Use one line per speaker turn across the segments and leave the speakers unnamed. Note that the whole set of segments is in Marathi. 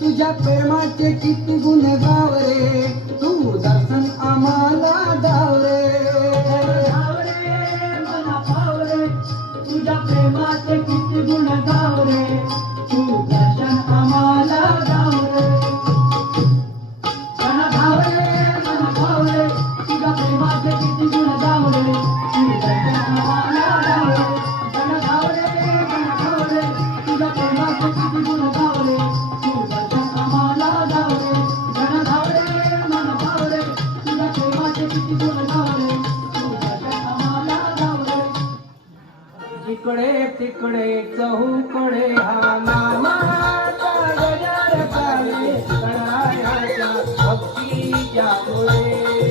तुझ्या प्रेमाचे किती गुण गावरे तू दर्शन आम्हाला दाव इकडे तिकडे चहूकडे हा नामा गजर चाले भक्तीच्या मुळे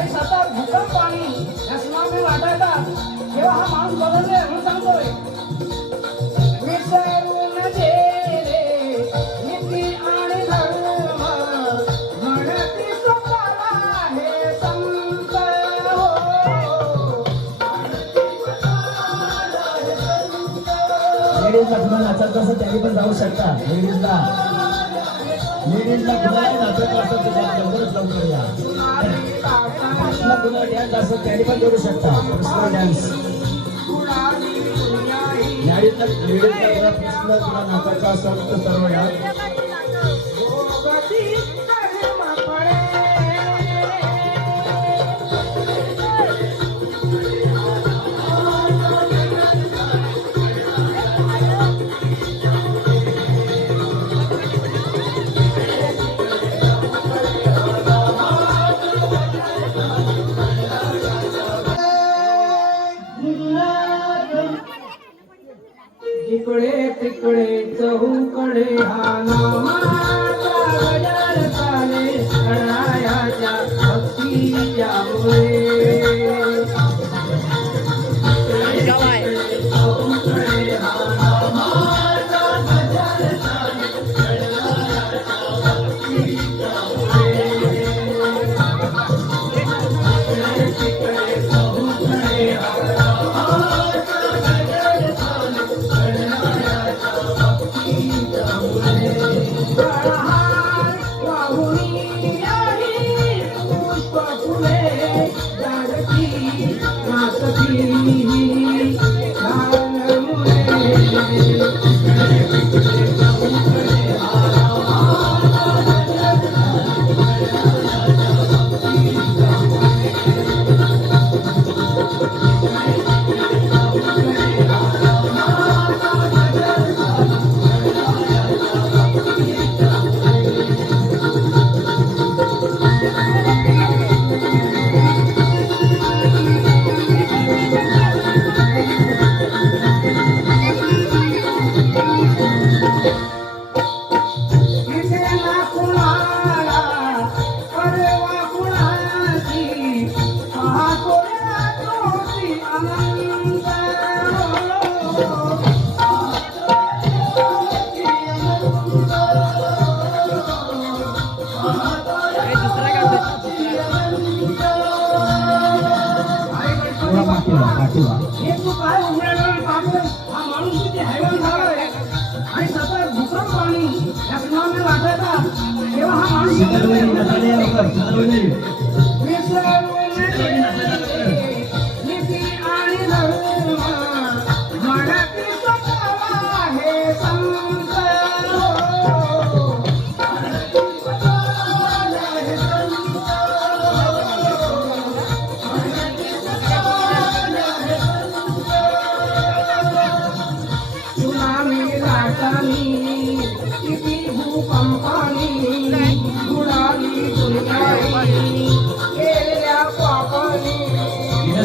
आणि सतत भूकंप आणि सुनामी तेव्हा हा माणूस बदलले म्हणून सांगतोय. विसरून गेले नीती आणि धर्म म्हणती स्वतःला हे संत हो.
नाचत त्यांनी पण जाऊ शकता. लेडीजला लेडीजला कुणाला नाचत असं तर त्या लवकर या. आपला कुणा डॅन्स असं पण करू शकता. पर्सनल डॅन्स लेडीजला लेडीजला कुणा पर्सनल नाचायचा असेल तर सर्व या
इकडे तिकडे चहूकडे हा नामाचा गजर चाले कळायाच्या भक्तीच्या मुळे दिवस हा माणूस किती हैवान झालाय आणि सतत दुसरं पाणी या पिणाने वाटायचा तेव्हा हा माणूस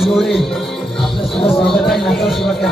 पापानी
आपलं सुद्धा स्वागत आहे. नाटक सुरुवात